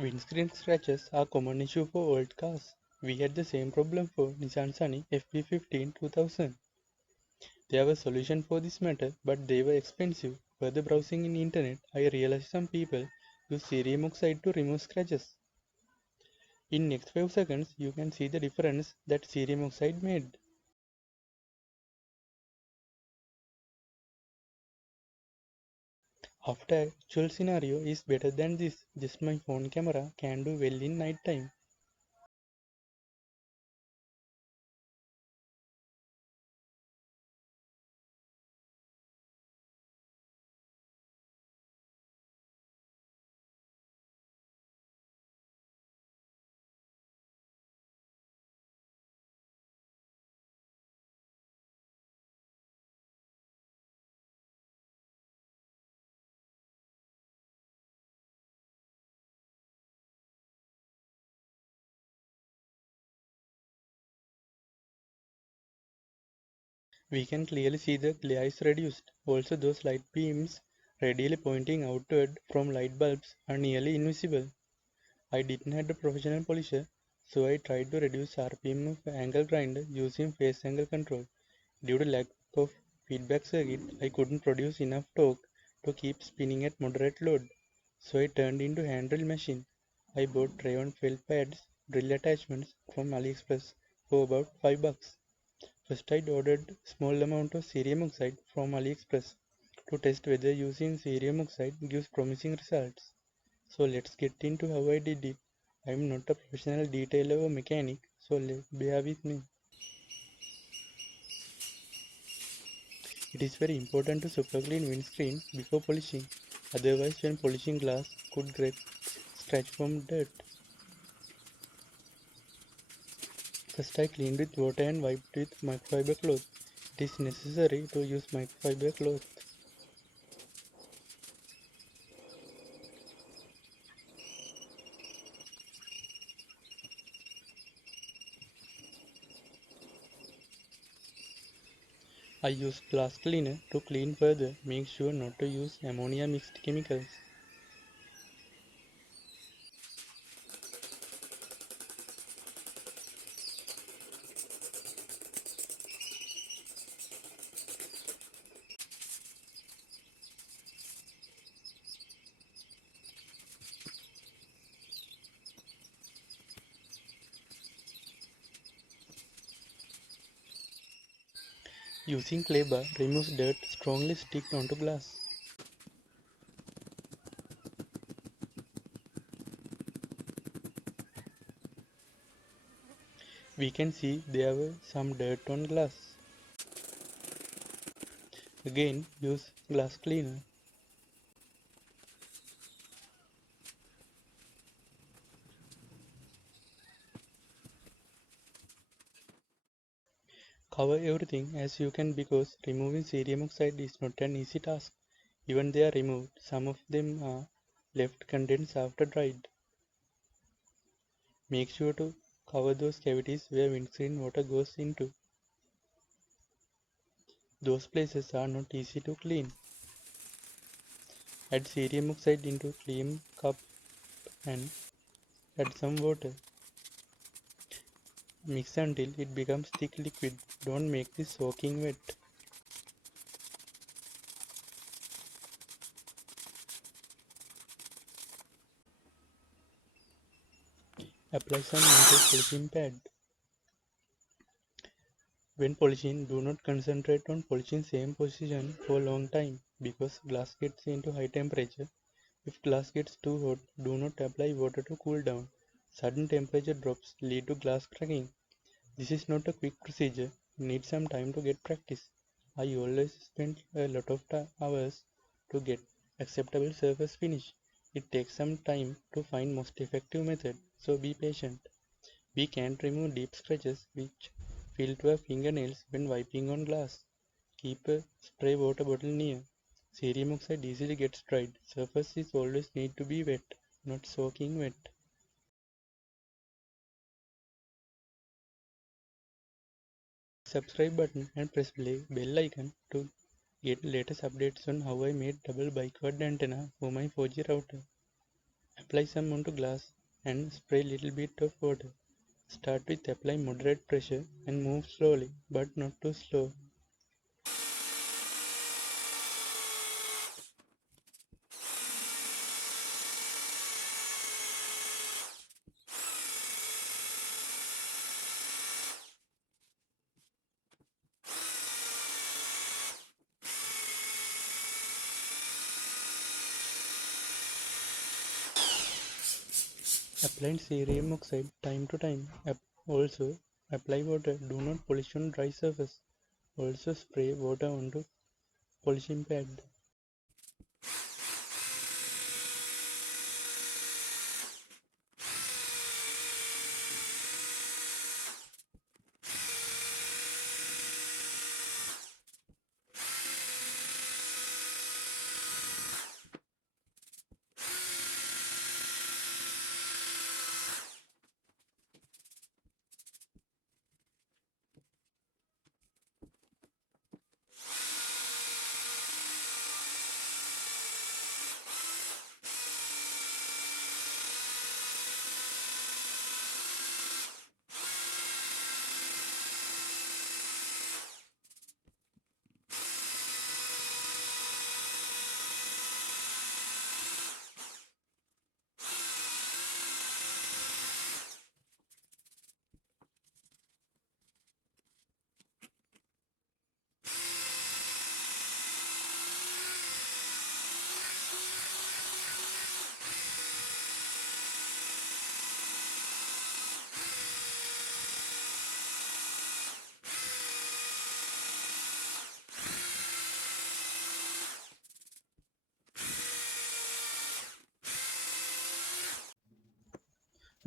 Windscreen scratches are a common issue for old cars. We had the same problem for Nissan Sunny FB15 2000. There was a solution for this matter, but they were expensive. Further browsing in internet, I realized some people use cerium oxide to remove scratches. In next 5 seconds, you can see the difference that cerium oxide made. After actual scenario is better than this, just my phone camera can do well in night time. We can clearly see the glare is reduced. Also those light beams radially pointing outward from light bulbs are nearly invisible. I didn't have a professional polisher, so I tried to reduce RPM of angle grinder using phase angle control. Due to lack of feedback circuit, I couldn't produce enough torque to keep spinning at moderate load, so I turned into hand drill machine. I bought rayon felt pads, drill attachments from AliExpress for about $5. First I ordered small amount of cerium oxide from AliExpress to test whether using cerium oxide gives promising results. So let's get into how I did it. I am not a professional detailer or mechanic, so bear with me. It is very important to super clean windscreen before polishing. Otherwise, when polishing glass could get scratch from dirt. First I cleaned with water and wiped with microfiber cloth. It is necessary to use microfiber cloth. I use glass cleaner to clean further. Make sure not to use ammonia mixed chemicals. Using clay bar removes dirt strongly stick onto glass. We can see there were some dirt on glass. Again use glass cleaner. Cover everything as you can because removing cerium oxide is not an easy task. Even they are removed, some of them are left contents after dried. Make sure to cover those cavities where windscreen water goes into. Those places are not easy to clean. Add cerium oxide into clean cup and add some water. Mix until it becomes thick liquid. Don't make this soaking wet. Apply some anti-polishing pad. When polishing, do not concentrate on polishing same position for a long time because glass gets into high temperature. If glass gets too hot, do not apply water to cool down. Sudden temperature drops lead to glass cracking. This is not a quick procedure. You need some time to get practice. I always spend a lot of hours to get acceptable surface finish. It takes some time to find most effective method, so be patient. We can't remove deep scratches which feel to our fingernails when wiping on glass. Keep a spray water bottle near. Cerium oxide easily gets dried. Surfaces always need to be wet, not soaking wet. Subscribe button and press bell icon to get latest updates on how I made double bicard antenna for my 4G router. Apply some onto glass and spray little bit of water. Start with apply moderate pressure and move slowly but not too slow. Apply cerium oxide time to time. Also, apply water. Do not polish on dry surface. Also spray water onto polishing pad.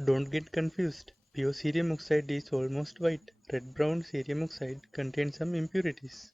Don't get confused. Pure cerium oxide is almost white. Red-brown cerium oxide contains some impurities.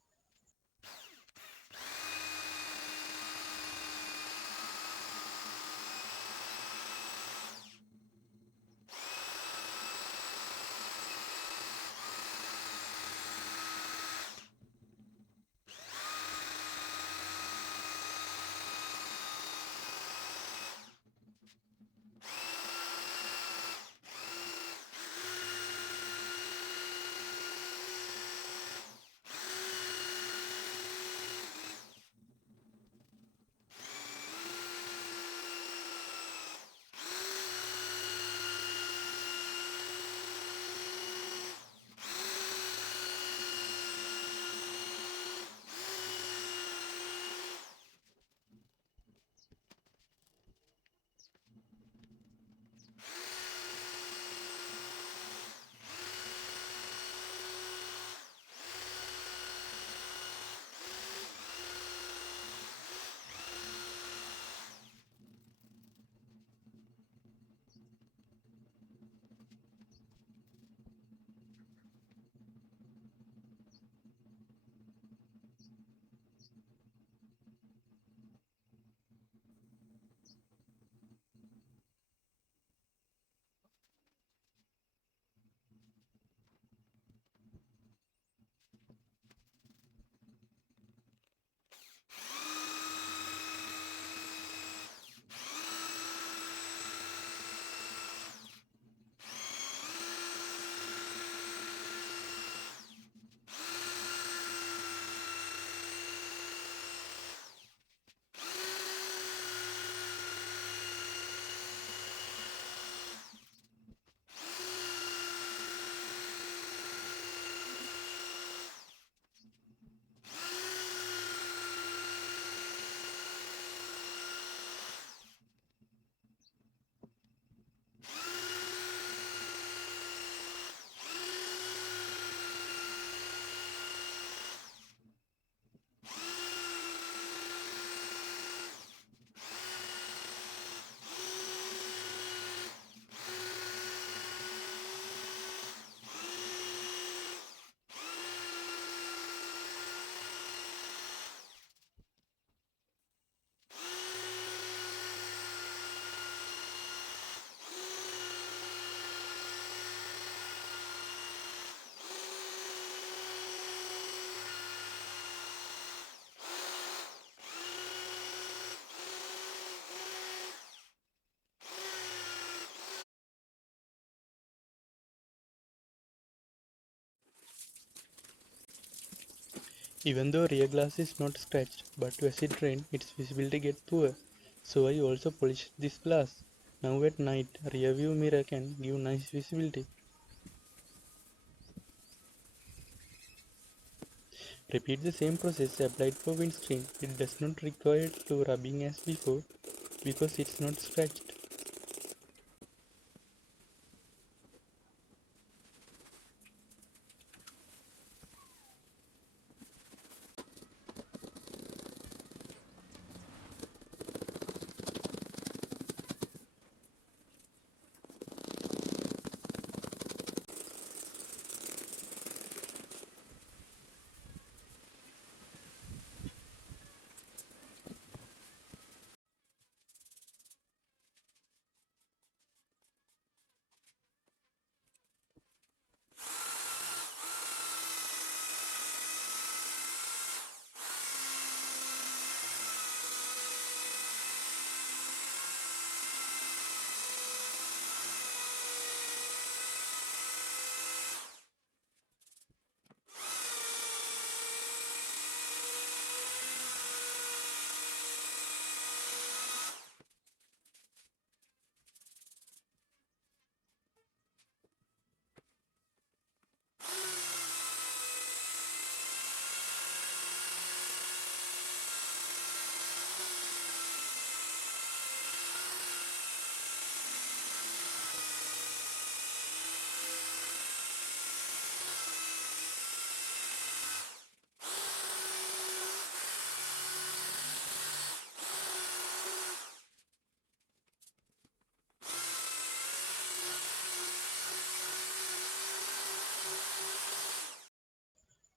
Even though rear glass is not scratched, but to acid rain, its visibility gets poor. So I also polished this glass. Now at night, rear view mirror can give nice visibility. Repeat the same process applied for windscreen. It does not require to rubbing as before because it's not scratched.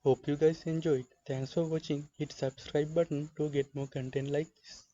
Hope you guys enjoyed. Thanks for watching. Hit subscribe button to get more content like this.